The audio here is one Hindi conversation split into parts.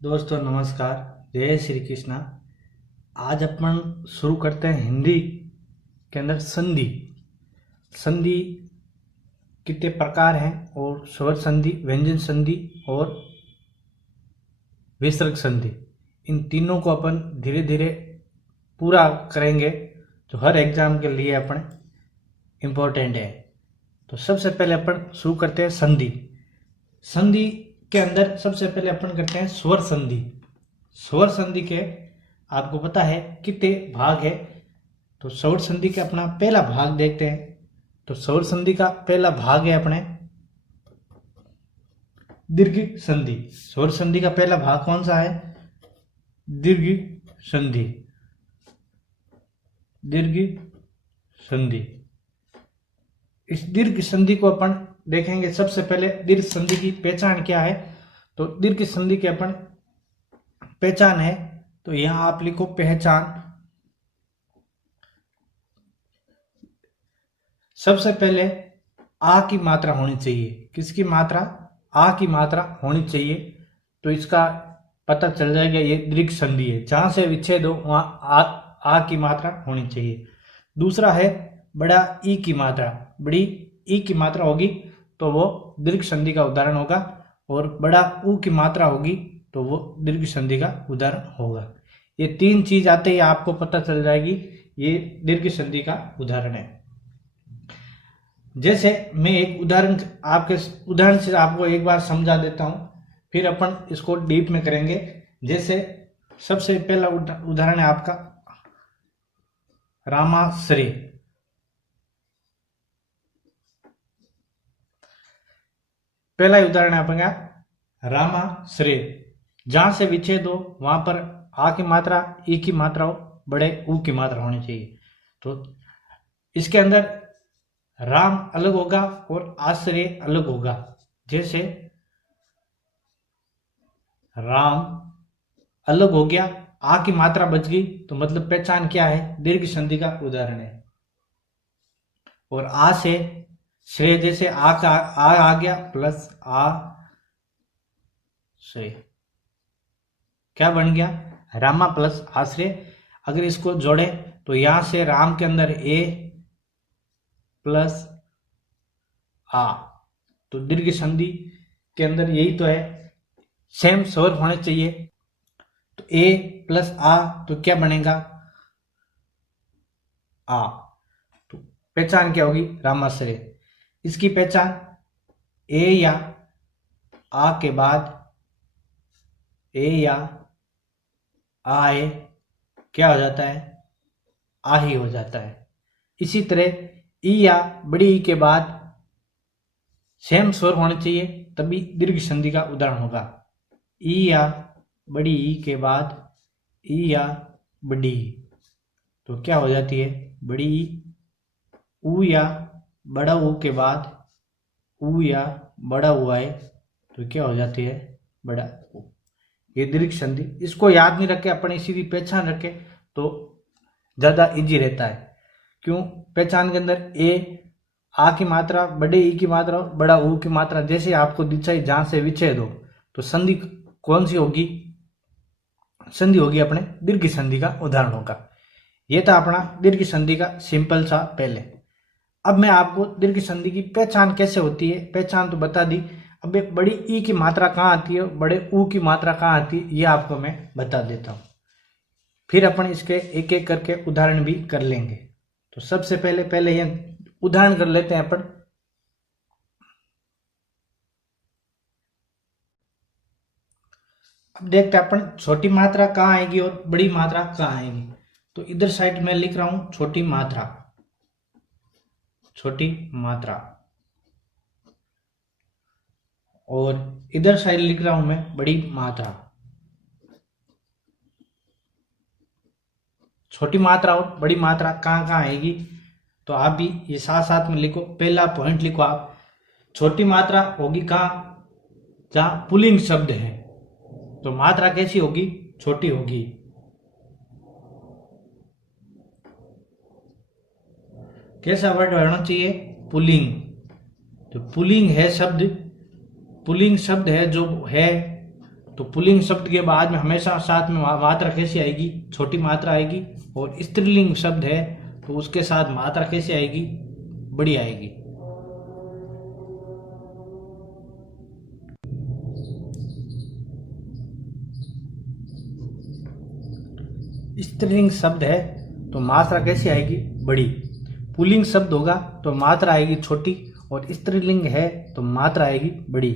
दोस्तों नमस्कार, जय श्री कृष्णा। आज अपन शुरू करते हैं हिंदी के अंदर संधि। संधि कितने प्रकार हैं और स्वर संधि, व्यंजन संधि और विसर्ग संधि, इन तीनों को अपन धीरे धीरे पूरा करेंगे जो हर एग्जाम के लिए अपन इम्पोर्टेंट है। तो सबसे पहले अपन शुरू करते हैं संधि। संधि के अंदर सबसे पहले अपन करते हैं स्वर संधि। स्वर संधि के आपको पता है कितने भाग है, तो स्वर संधि का अपना पहला भाग देखते हैं। तो स्वर संधि का पहला भाग है अपने दीर्घ संधि। स्वर संधि का पहला भाग कौन सा है? दीर्घ संधि। दीर्घ संधि। इस दीर्घ संधि को अपन देखेंगे। सबसे पहले दीर्घ संधि की पहचान क्या है? तो दीर्घ संधि की अपन पहचान है, तो यहां आप लिखो पहचान। सबसे पहले आ की मात्रा होनी चाहिए। किसकी मात्रा? आ की मात्रा होनी चाहिए, तो इसका पता चल जाएगा ये दीर्घ संधि है। जहां से विच्छेद हो वहां आ की मात्रा होनी चाहिए। दूसरा है बड़ा ई की मात्रा। बड़ी ई की मात्रा होगी तो वो दीर्घ संधि का उदाहरण होगा, और बड़ा ऊ की मात्रा होगी तो वो दीर्घ संधि का उदाहरण होगा। ये तीन चीज आते ही आपको पता चल जाएगी ये दीर्घ संधि का उदाहरण है। जैसे मैं एक उदाहरण से आपको एक बार समझा देता हूं, फिर अपन इसको डीप में करेंगे। जैसे सबसे पहला उदाहरण है आपका रामाश्रय। पहला उदाहरण है अपना रामाश्रय। जहां से विच्छेद हो वहां पर आ की मात्रा, ई की मात्रा हो, बड़े ऊ की मात्रा होनी चाहिए। तो इसके अंदर राम अलग होगा और आश्रय अलग होगा। जैसे राम अलग हो गया, आ की मात्रा बच गई, तो मतलब पहचान क्या है? दीर्घ संधि का उदाहरण है। और आ से श्रेय, जैसे आ गया प्लस आ श्रेय, क्या बन गया? रामा प्लस आश्रय। अगर इसको जोड़े तो यहां से राम के अंदर ए प्लस आ, तो दीर्घ संधि के अंदर यही तो है, सेम स्वर होने चाहिए। तो ए प्लस आ तो क्या बनेगा? आ। तो पहचान क्या होगी? रामाश्रय। इसकी पहचान ए या आ के बाद ए या आए क्या हो जाता है? आ ही हो जाता है। इसी तरह ई या बड़ी ई के बाद सेम स्वर होने चाहिए, तभी दीर्घ संधि का उदाहरण होगा। ई या बड़ी ई के बाद ई या बड़ी ई, तो क्या हो जाती है? बड़ी ई। ऊ या बड़ा ऊ के बाद ऊ या बड़ा ऊ आए तो क्या हो जाती है? बड़ा ऊ। ये दीर्घ संधि। इसको याद नहीं रखे अपन, इसी की पहचान रखे तो ज्यादा इजी रहता है। क्यों? पहचान के अंदर ए आ की मात्रा, बड़े ई की मात्रा, बड़ा ऊ की मात्रा जैसे आपको दिखाई, जहां से विच्छेद हो, तो संधि कौन सी होगी? संधि होगी अपने दीर्घ संधि का उदाहरण होगा। यह था अपना दीर्घ संधि का सिंपल सा पहले। अब मैं आपको दीर्घ संधि की पहचान कैसे होती है, पहचान तो बता दी। अब एक बड़ी ई की मात्रा कहाँ आती है, बड़े ऊ की मात्रा कहाँ आती है, ये आपको मैं बता देता हूं। फिर अपन इसके एक एक करके उदाहरण भी कर लेंगे। तो सबसे पहले ये उदाहरण कर लेते हैं अपन। अब देखते हैं अपन छोटी मात्रा कहाँ आएगी और बड़ी मात्रा कहाँ आएगी। तो इधर साइड में लिख रहा हूं छोटी मात्रा, छोटी मात्रा, और इधर साइड लिख रहा हूं मैं बड़ी मात्रा। छोटी मात्रा और बड़ी मात्रा कहाँ कहाँ आएगी, तो आप भी ये साथ साथ में लिखो। पहला पॉइंट लिखो आप, छोटी मात्रा होगी कहाँ? जहां पुल्लिंग शब्द है, तो मात्रा कैसी होगी? छोटी होगी। कैसा वर्ड होना चाहिए? पुल्लिंग। तो पुल्लिंग है शब्द, पुल्लिंग शब्द है जो है, तो पुल्लिंग शब्द के बाद में हमेशा साथ में मात्रा कैसी आएगी, छोटी मात्रा आएगी। और स्त्रीलिंग शब्द है तो उसके साथ मात्रा कैसे आएगी, बड़ी आएगी। स्त्रीलिंग शब्द है तो मात्रा कैसी आएगी, बड़ी। पुल्लिंग शब्द होगा तो मात्रा आएगी छोटी, और स्त्रीलिंग है तो मात्रा आएगी बड़ी।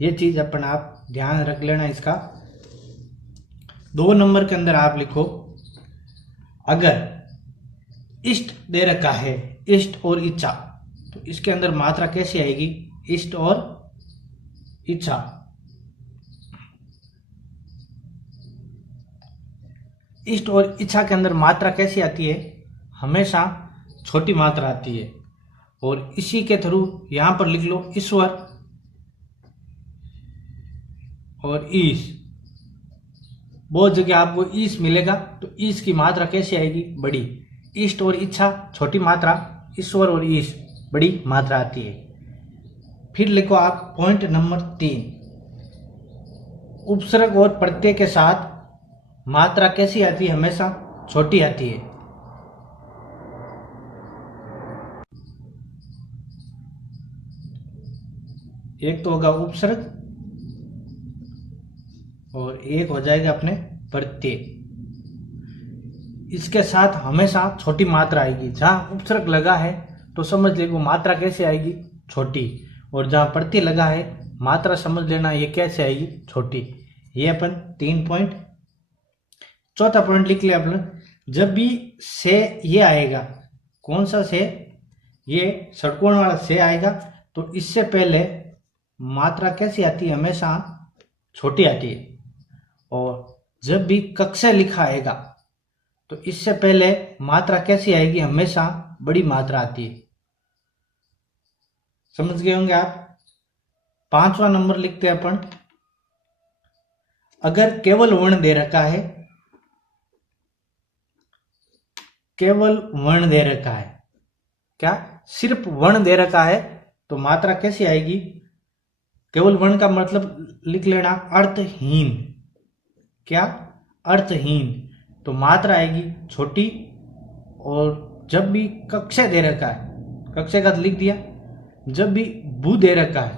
ये चीज अपन आप ध्यान रख लेना। इसका 2 नंबर के अंदर आप लिखो, अगर इष्ट दे रखा है, इष्ट और इच्छा, तो इसके अंदर मात्रा कैसी आएगी, इष्ट और इच्छा। इष्ट और इच्छा के अंदर मात्रा कैसी आती है, हमेशा छोटी मात्रा आती है। और इसी के थ्रू यहां पर लिख लो ईश्वर और ईश। बहुत जगह आपको ईश मिलेगा, तो ईश की मात्रा कैसी आएगी, बड़ी। इष्ट और इच्छा छोटी मात्रा, ईश्वर और ईश बड़ी मात्रा आती है। फिर लिखो आप पॉइंट नंबर 3, उपसर्ग और प्रत्यय के साथ मात्रा कैसी आती है, हमेशा छोटी आती है। एक तो होगा उपसर्ग और एक हो जाएगा अपने प्रत्यय। इसके साथ हमेशा छोटी मात्रा आएगी। जहां उपसर्ग लगा है तो समझ लेगो मात्रा कैसे आएगी, छोटी। और जहां प्रत्यय लगा है मात्रा समझ लेना ये कैसे आएगी, छोटी। ये अपन 3 पॉइंट। चौथा पॉइंट लिख लिया अपन, जब भी से ये आएगा, कौन सा से, ये षटकोण वाला से आएगा, तो इससे पहले मात्रा कैसी आती है, हमेशा छोटी आती है। और जब भी कक्षय लिखा आएगा तो इससे पहले मात्रा कैसी आएगी, हमेशा बड़ी मात्रा आती है। समझ गए होंगे आप। 5वां नंबर लिखते हैं अपन, अगर केवल वर्ण दे रखा है, केवल वर्ण दे रखा है, क्या सिर्फ वर्ण दे रखा है, तो मात्रा कैसी आएगी, केवल वर्ण का मतलब लिख लेना अर्थहीन। क्या, अर्थहीन, तो मात्रा आएगी छोटी। और जब भी कक्षय दे रखा है, कक्षय का लिख दिया। जब भी भू दे रखा है,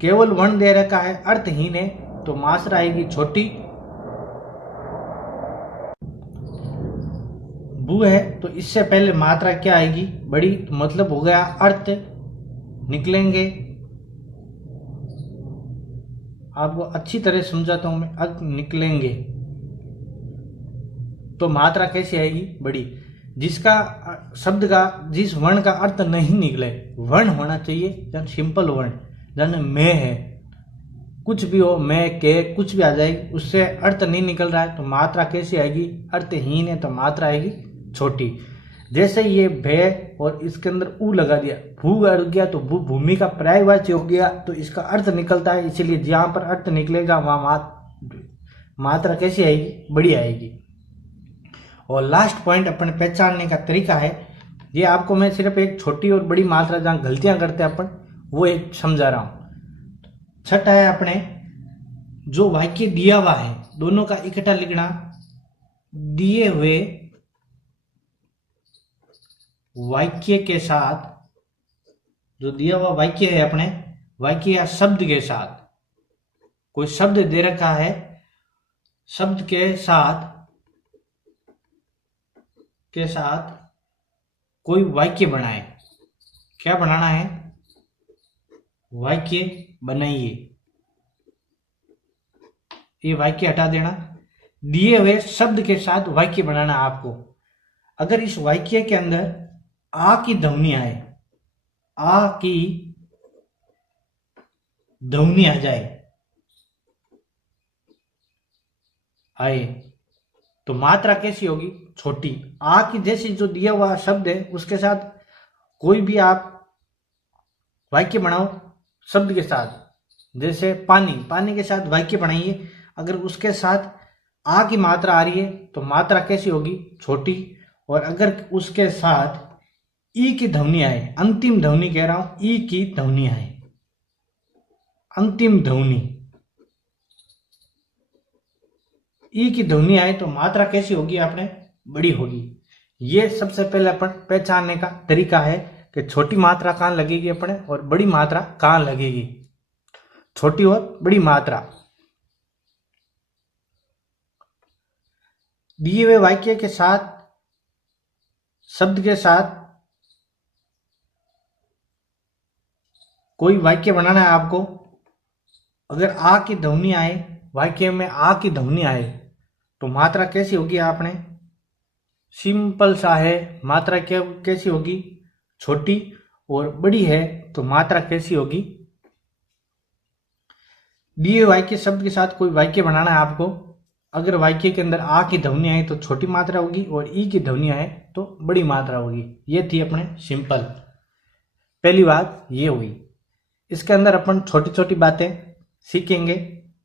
केवल वर्ण दे रखा है, अर्थहीन है, तो मात्रा आएगी छोटी। भू है तो इससे पहले मात्रा क्या आएगी, बड़ी। तो मतलब हो गया अर्थ निकलेंगे। आपको अच्छी तरह समझाता हूं मैं, अर्थ निकलेंगे तो मात्रा कैसी आएगी, बड़ी। जिसका शब्द का, जिस वर्ण का अर्थ नहीं निकले, वर्ण होना चाहिए जन सिंपल वर्ण, जन मैं है, कुछ भी हो, मैं के कुछ भी आ जाएगी, उससे अर्थ नहीं निकल रहा है, तो मात्रा कैसी आएगी, अर्थहीन है, तो मात्रा आएगी छोटी। जैसे ये भय और इसके अंदर ऊ लगा दिया, भू अड़ गया, तो भू भूमि का पर्यायवाची हो गया, तो इसका अर्थ निकलता है। इसलिए जहां पर अर्थ निकलेगा वहां मात्रा कैसी आएगी, बड़ी आएगी। और लास्ट पॉइंट अपन पहचानने का तरीका है, ये आपको मैं सिर्फ एक छोटी और बड़ी मात्रा जहां गलतियां करते हैं अपन, वो एक समझा रहा हूं। छठा है अपने, जो वाक्य दिया हुआ है दोनों का इकट्ठा लिखना। दिए हुए वाक्य के साथ, जो दिया हुआ वाक्य है अपने, वाक्य या शब्द के साथ, कोई शब्द दे रखा है, शब्द के साथ कोई वाक्य बनाए। क्या बनाना है, वाक्य बनाइए। ये वाक्य हटा देना। दिए हुए शब्द के साथ वाक्य बनाना आपको। अगर इस वाक्य के अंदर आ की ध्वनि आए, आ की ध्वनि आ जाए, आए, तो मात्रा कैसी होगी, छोटी। आ की जैसी जो दिया हुआ शब्द है उसके साथ कोई भी आप वाक्य बनाओ शब्द के साथ। जैसे पानी, पानी के साथ वाक्य बनाइए। अगर उसके साथ आ की मात्रा आ रही है तो मात्रा कैसी होगी, छोटी। और अगर उसके साथ ई की ध्वनि आए, अंतिम ध्वनि कह रहा हूं, ई की ध्वनि आए, अंतिम ध्वनि, ई की ध्वनि आए तो मात्रा कैसी होगी, आपने बड़ी होगी। ये सबसे पहले अपन पहचानने का तरीका है कि छोटी मात्रा कहाँ लगेगी अपने और बड़ी मात्रा कहाँ लगेगी। छोटी और बड़ी मात्रा दिए हुए वाक्य के साथ, शब्द के साथ कोई वाक्य बनाना है आपको। अगर आ की ध्वनि आए, वाक्य में आ की ध्वनि आए तो मात्रा कैसी होगी, आपने सिंपल सा है, मात्रा क्या कैसी होगी, छोटी। और बड़ी है तो मात्रा कैसी होगी। दिए वाक्य शब्द के साथ कोई वाक्य बनाना है आपको। अगर वाक्य के अंदर आ की ध्वनि आए तो छोटी मात्रा होगी और ई की ध्वनि आए तो बड़ी मात्रा होगी। ये थी अपने सिंपल, पहली बात ये हुई। इसके अंदर अपन छोटी छोटी बातें सीखेंगे,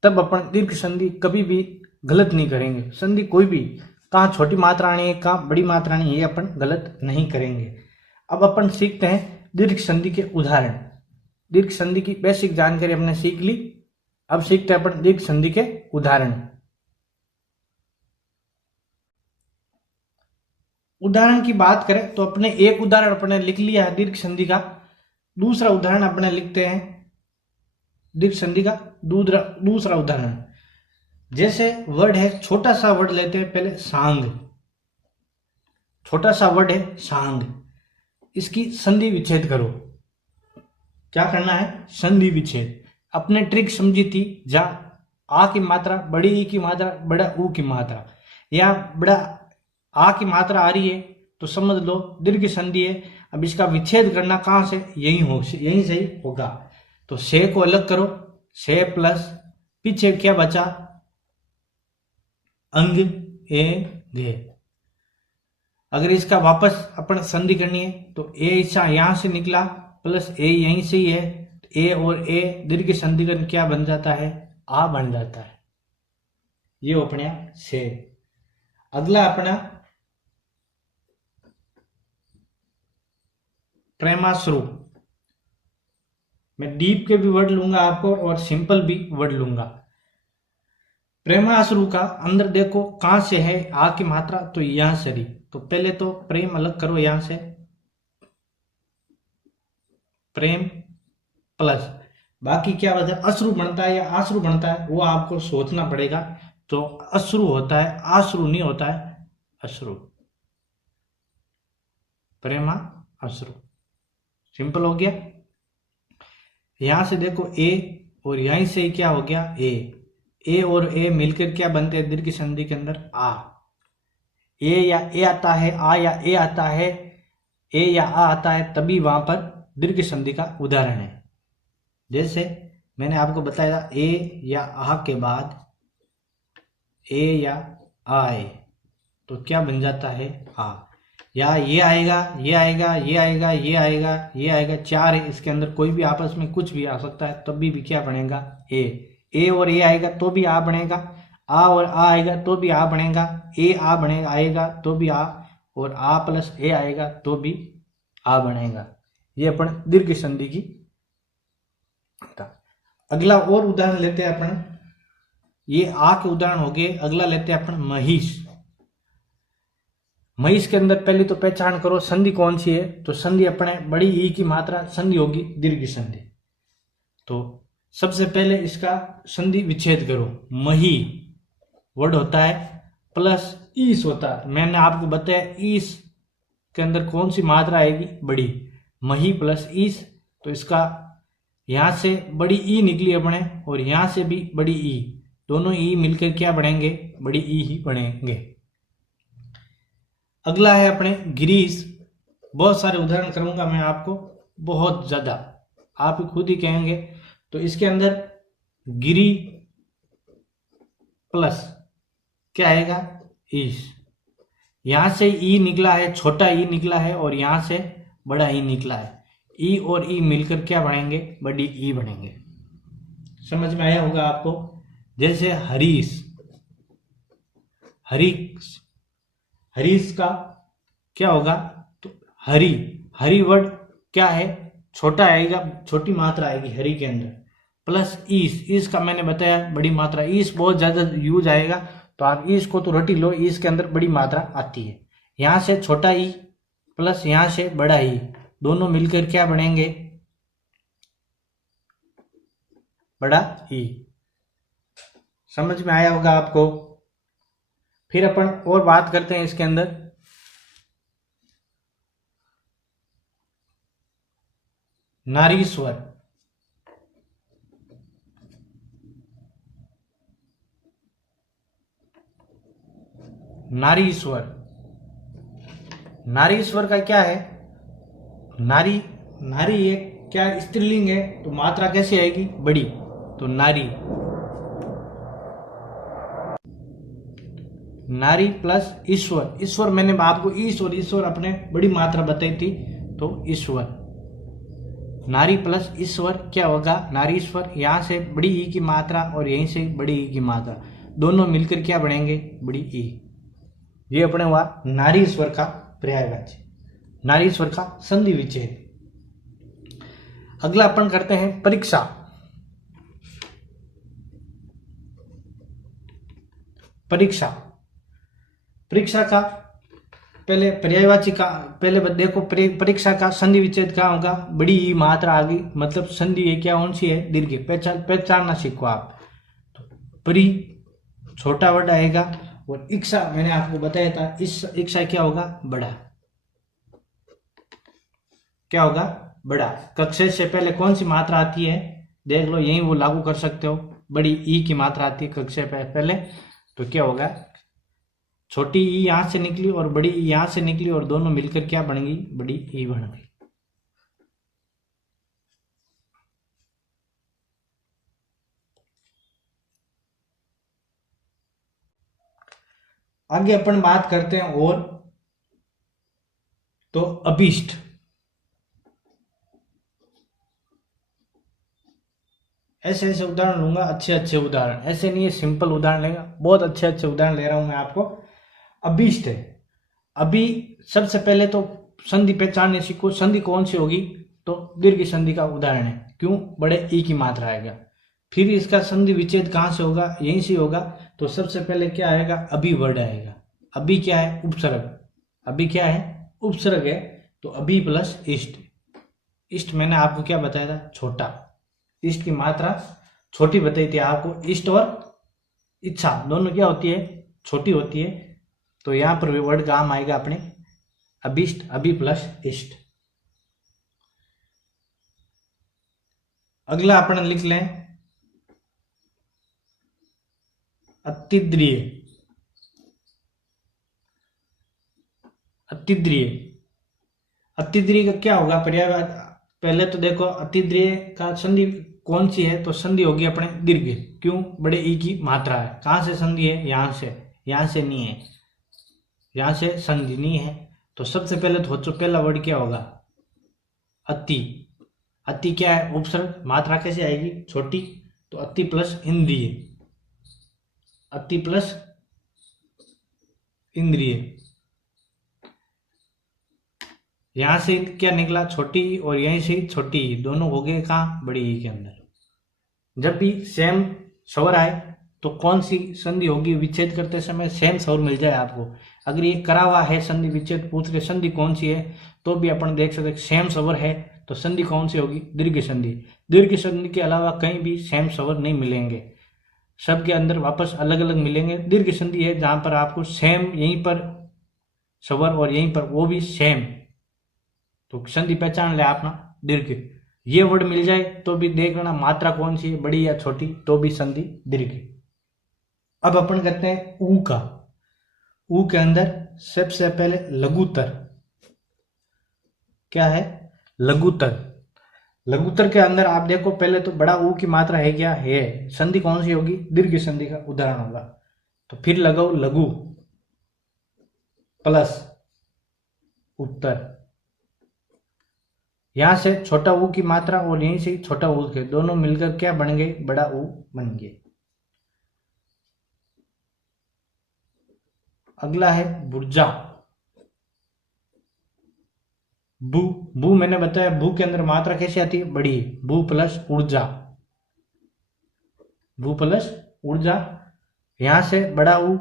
तब अपन दीर्घ संधि कभी भी गलत नहीं करेंगे। संधि कोई भी, कहाँ छोटी मात्रा आनी है कहाँ बड़ी मात्रा आनी है, ये अपन गलत नहीं करेंगे। अब अपन सीखते हैं दीर्घ संधि के उदाहरण। दीर्घ संधि की बेसिक जानकारी हमने सीख ली, अब सीखते हैं अपन दीर्घ संधि के उदाहरण। उदाहरण की बात करें तो अपने एक उदाहरण अपने लिख लिया है दीर्घ संधि का। दूसरा उदाहरण अपने लिखते हैं दीर्घ संधि का दूसरा उदाहरण। जैसे वर्ड है, छोटा सा वर्ड लेते हैं पहले, सांग। छोटा सा वर्ड है सांग, इसकी संधि विच्छेद करो। क्या करना है, संधि विच्छेद। अपने ट्रिक समझी थी, जहां आ की मात्रा, बड़ी ई की मात्रा, बड़ा ऊ की मात्रा, या बड़ा आ की मात्रा आ रही है तो समझ लो दीर्घ संधि है। अब इसका विच्छेद करना कहां से, यहीं से ही होगा। तो से को अलग करो, से प्लस पीछे क्या बचा, अंग ए गे। अगर इसका वापस अपन संधि करनी है तो ए यहां से निकला प्लस ए यहीं से ही है, ए और ए दीर्घ संधिकरण क्या बन जाता है, आ बन जाता है। ये अपना से। अगला अपना प्रेमाश्रु। मैं डीप के भी वर्ड लूंगा आपको और सिंपल भी वर्ड लूंगा। प्रेमाश्रु का अंदर देखो कहां से है आ की मात्रा, तो यहां से रही। तो पहले तो प्रेम अलग करो, यहां से प्रेम प्लस बाकी क्या बचा, अश्रु बनता है या आश्रु बनता है वो आपको सोचना पड़ेगा। तो अश्रु होता है, आश्रु नहीं होता है, अश्रु। प्रेमा अश्रु, सिंपल हो गया। यहां से देखो ए और यहीं से क्या हो गया, ए और ए मिलकर क्या बनते हैं दीर्घ संधि के अंदर, आ। ए या ए आता है, आ या ए आता है, ए या आ आता है, तभी वहां पर दीर्घ संधि का उदाहरण है। जैसे मैंने आपको बताया, ए या आ के बाद ए या आ आए तो क्या बन जाता है, आ। या ये आएगा, ये आएगा, ये आएगा, ये आएगा, ये आएगा, चार है इसके अंदर, कोई भी आपस में कुछ भी आ सकता है, तभी भी क्या बनेगा, ए और ए आएगा तो भी आ बनेगा, आ और आ आएगा तो भी आ बनेगा, ए आ बनेगा आएगा तो भी आ, और आ प्लस ए आएगा तो भी आ बनेगा। ये अपन दीर्घ संधि की था। अगला और उदाहरण लेते हैं अपन, ये आ के उदाहरण हो गए। अगला लेते हैं अपन महिष। महिष के अंदर पहले तो पहचान करो संधि कौन सी है, तो संधि अपने बड़ी ई की मात्रा संधि होगी दीर्घ संधि। तो सबसे पहले इसका संधि विच्छेद करो। मही वर्ड होता है प्लस ईस होता है। मैंने आपको बताया ईस के अंदर कौन सी मात्रा आएगी, बड़ी। मही प्लस ईस, तो इसका यहां से बड़ी ई निकली अपने और यहां से भी बड़ी ई, दोनों ई मिलकर क्या बनेंगे, बड़ी ई ही बनेंगे। अगला है अपने गिरीश। बहुत सारे उदाहरण करूंगा मैं आपको, बहुत ज्यादा, आप खुद ही कहेंगे। तो इसके अंदर गिरी प्लस क्या आएगा, ईश। यहां से ई निकला है, छोटा ई निकला है, और यहां से बड़ा ई निकला है। ई और ई मिलकर क्या बनेंगे, बड़ी ई बनेंगे। समझ में आया होगा आपको। जैसे हरीश, हरीश का क्या होगा, तो हरी वर्ड क्या है, छोटा आएगा, छोटी मात्रा आएगी हरी के अंदर, प्लस ईस का मैंने बताया बड़ी मात्रा। ईस बहुत ज्यादा यूज आएगा तो आप ई इसको तो रटी लो, ई इसके अंदर बड़ी मात्रा आती है। यहां से छोटा ई प्लस यहां से बड़ा ई, दोनों मिलकर क्या बनेंगे, बड़ा ई। समझ में आया होगा आपको। फिर अपन और बात करते हैं इसके अंदर, नारीश्वर। नारीश्वर, नारीश्वर का क्या है, नारी, नारी एक क्या स्त्रीलिंग है, तो मात्रा कैसे आएगी, बड़ी, तो नारी, नारी प्लस ईश्वर। ईश्वर मैंने आपको ईश्वर, ईश्वर अपने बड़ी मात्रा बताई थी, तो ईश्वर, नारी प्लस ईश्वर क्या होगा, नारीश्वर। यहां से बड़ी ई की मात्रा और यहीं से बड़ी ई की मात्रा, दोनों मिलकर क्या बनेंगे, बड़ी ई। ये अपने हुआ नारीश्वर का पर्यायवाची, नारीश्वर का संधि विच्छेद। अगला अपन करते हैं परीक्षा। परीक्षा, परीक्षा का पहले पर्यायवाची का, पहले देखो परीक्षा का संधि विच्छेद क्या होगा, बड़ी ई मात्रा आ गई, मतलब संधि है क्या, कौन सी है, दीर्घ। पहचानना सीखो आप। तो परी छोटा वर्ड आएगा, और इच्छा मैंने आपको बताया था, इस इच्छा क्या होगा, बड़ा, क्या होगा, बड़ा। कक्षे से पहले कौन सी मात्रा आती है, देख लो, यही वो लागू कर सकते हो, बड़ी ई की मात्रा आती है कक्षे पहले, तो क्या होगा, छोटी ई यहां से निकली और बड़ी ई यहां से निकली, और दोनों मिलकर क्या बन गई, बड़ी ई बन गई। आगे अपन बात करते हैं और, तो अभीष्ट। ऐसे ऐसे उदाहरण लूंगा, अच्छे अच्छे उदाहरण, ऐसे नहीं है सिंपल उदाहरण लेगा, बहुत अच्छे अच्छे उदाहरण ले रहा हूं मैं आपको। अभीष्ट है, अभी सबसे पहले तो संधि पहचानने सीखो, संधि कौन सी होगी, तो दीर्घ संधि का उदाहरण है, क्यों, बड़े ई की मात्रा आएगा। फिर इसका संधि विच्छेद कहां से होगा, यहीं से होगा, तो सबसे पहले क्या आएगा, अभी वर्ड आएगा। अभी क्या है, उपसर्ग, अभी क्या है, उपसर्ग है, तो अभी प्लस इष्ट। इष्ट मैंने आपको क्या बताया था, छोटा, इष्ट की मात्रा छोटी बताई थी आपको। इष्ट और इच्छा दोनों क्या होती है, छोटी होती है, तो यहां पर वर्ड काम आएगा अपने अभीष्ट, अभी प्लस इष्ट। अगला अपन लिख लें अतिद्रिय। अतिद्रिय, अतिद्रिय का क्या होगा पर्यायवाची, पहले तो देखो अतिद्रिय का संधि कौन सी है, तो संधि होगी अपने दीर्घ, क्यों, बड़े ई की मात्रा है। कहां से संधि है, यहां से, यहां से नहीं है, यहां से संधि नहीं है, तो सबसे पहले तो पहला वर्ड क्या होगा, अति। अति क्या है, उपसर्ग, मात्रा कैसे आएगी, छोटी, तो अति प्लस इंद्रिय, अति प्लस इंद्रिय। यहां से क्या निकला, छोटी, और यहीं से छोटी, दोनों हो गए कहां, बड़ी ई के अंदर। जब भी सेम स्वर आए तो कौन सी संधि होगी, विच्छेद करते समय सेम स्वर मिल जाए आपको। अगर ये करा हुआ है संधि विच्छेद, पूछ रहे संधि कौन सी है, तो भी अपन देख सकते सेम स्वर है, तो संधि कौन सी होगी, दीर्घ संधि। दीर्घ संधि के अलावा कहीं भी सेम स्वर नहीं मिलेंगे, सबके अंदर वापस अलग अलग मिलेंगे। दीर्घ संधि है जहां पर आपको सेम यहीं पर स्वर और यहीं पर वो भी सेम, तो संधि पहचान ले अपना दीर्घ। ये वर्ड मिल जाए तो भी देख लेना मात्रा कौन सी है, बड़ी या छोटी, तो भी संधि दीर्घ। अब अपन करते हैं ऊ का। ऊ के अंदर सबसे पहले लघुतर, क्या है, लघुतर। लघुतर के अंदर आप देखो पहले तो बड़ा ऊ की मात्रा है क्या, है, संधि कौन सी होगी, दीर्घ संधि का उदाहरण होगा, तो फिर लगाओ लघु प्लस उत्तर। यहां से छोटा ऊ की मात्रा और यहीं से छोटा ऊ के दोनों मिलकर क्या बन गए, बड़ा ऊ बन गए। अगला है बुर्जा। भू, भू मैंने बताया, भू के अंदर मात्रा कैसे आती है, बड़ी, भू प्लस ऊर्जा, भू प्लस ऊर्जा। यहां से बड़ा ऊ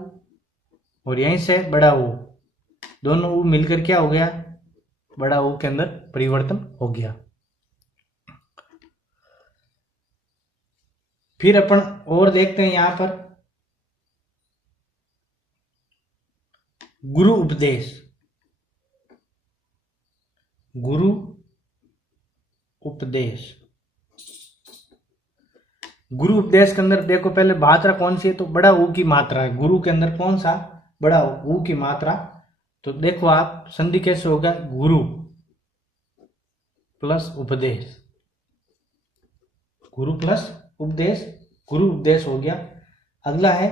और यहीं से बड़ा ऊ, दोनों ऊ मिलकर क्या हो गया, बड़ा ऊ के अंदर परिवर्तन हो गया। फिर अपन और देखते हैं यहां पर गुरु उपदेश। गुरु उपदेश, गुरु उपदेश के अंदर देखो पहले मात्रा कौन सी है, तो बड़ा ऊ की मात्रा है। गुरु के अंदर कौन सा, बड़ा ऊ की मात्रा। तो देखो आप संधि कैसे होगा, गुरु प्लस उपदेश, गुरु प्लस उपदेश, गुरु उपदेश हो गया। अगला है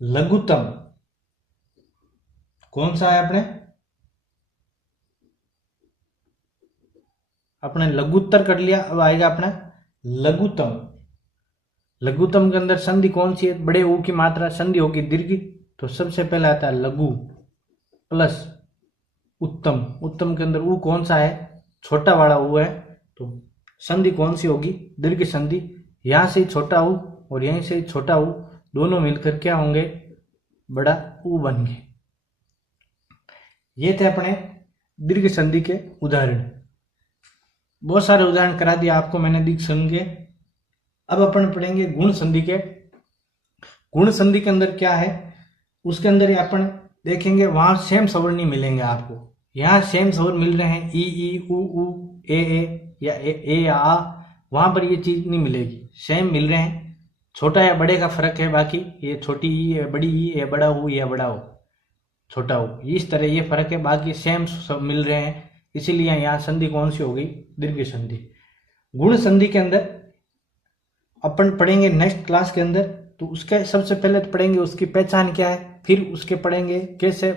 लघुत्तम। कौन सा है, अपने लघुत्तर कर लिया, अब आएगा अपना लघुत्तम। लघुत्तम के अंदर संधि कौन सी है, बड़े ऊ की मात्रा, संधि होगी दीर्घ। तो सबसे पहले आता है लघु प्लस उत्तम। उत्तम के अंदर ऊ कौन सा है, छोटा वाला ऊ है, तो संधि कौन सी होगी, दीर्घ संधि। यहां से छोटा ऊ और यहीं से छोटा ऊ, दोनों मिलकर क्या होंगे, बड़ा ऊ बन गए। ये थे अपने दीर्घ संधि के उदाहरण। बहुत सारे उदाहरण करा दिया आपको मैंने दीर्घ संधि के। अब अपन पढ़ेंगे गुण संधि के। गुण संधि के अंदर क्या है, उसके अंदर अपन देखेंगे वहां सेम स्वर नहीं मिलेंगे आपको। यहाँ सेम स्वर मिल रहे हैं, ई ऊ ए या ए आ, वहां पर ये चीज नहीं मिलेगी, सेम मिल रहे हैं। छोटा या बड़े का फर्क है, बाकी ये छोटी ई है, बड़ी ई है, बड़ा ऊ या बड़ा हो, छोटा हो, इस तरह ये फर्क है, बाकी सेम सब मिल रहे हैं। इसीलिए यहाँ संधि कौन सी होगी, दीर्घ संधि। गुण संधि के अंदर अपन पढ़ेंगे नेक्स्ट क्लास के अंदर, तो उसके सबसे पहले तो पढ़ेंगे उसकी पहचान क्या है, फिर उसके पढ़ेंगे कैसे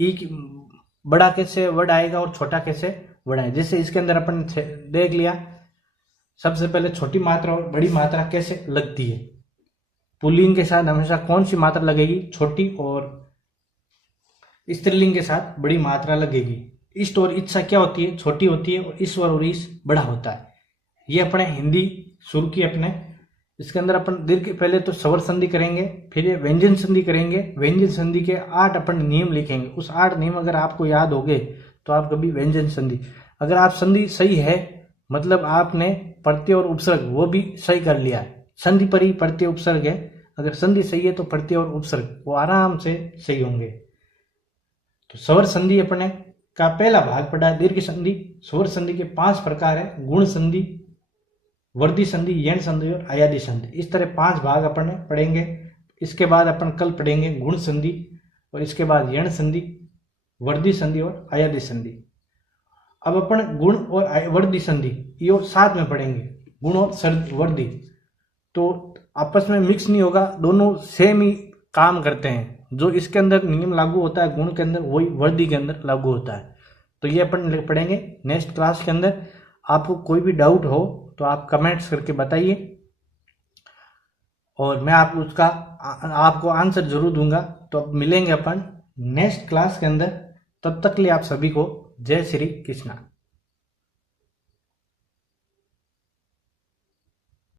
ई बड़ा कैसे वर्ड आएगा और छोटा कैसे वर्ड आएगा। जैसे इसके अंदर अपन देख लिया, सबसे पहले छोटी मात्रा और बड़ी मात्रा कैसे लगती है। पुल्लिंग के साथ हमेशा कौन सी मात्रा लगेगी, छोटी, और स्त्रीलिंग के साथ बड़ी मात्रा लगेगी। इष्ट और इच्छा क्या होती है, छोटी होती है, और ईश्वर और ईश बड़ा होता है। ये अपने हिंदी शुरू की अपने। इसके अंदर अपन दीर्घ पहले तो स्वर संधि करेंगे, फिर ये व्यंजन संधि करेंगे। व्यंजन संधि के 8 अपन नियम लिखेंगे। उस 8 नियम अगर आपको याद हो गए तो आप कभी व्यंजन संधि, अगर आप संधि सही है मतलब आपने प्रत्यय और उपसर्ग वो भी सही कर लिया है। संधि पर ही प्रत्यय उपसर्ग है, अगर संधि सही है तो प्रत्यय और उपसर्ग वो आराम से सही होंगे। तो स्वर संधि अपने का पहला भाग पढ़ा है, दीर्घ संधि। स्वर संधि के 5 प्रकार है, गुण संधि, वर्धी संधि, यण संधि और अयादी संधि। इस तरह 5 भाग अपन पढ़ेंगे। इसके बाद अपन कल पढ़ेंगे गुण संधि, और इसके बाद यण संधि, वर्धी संधि और अयादी संधि। अब अपन गुण और वर्धी संधि ये साथ में पढ़ेंगे, गुण और वर्धी, तो आपस में मिक्स नहीं होगा, दोनों सेम ही काम करते हैं। जो इसके अंदर नियम लागू होता है गुण के अंदर, वही वर्धी के अंदर लागू होता है। तो ये अपन पढ़ेंगे नेक्स्ट क्लास के अंदर। आपको कोई भी डाउट हो तो आप कमेंट्स करके बताइए, और मैं आपको आंसर जरूर दूंगा। तो अब मिलेंगे अपन नेक्स्ट क्लास के अंदर। तब तक के लिए आप सभी को जय श्री कृष्णा।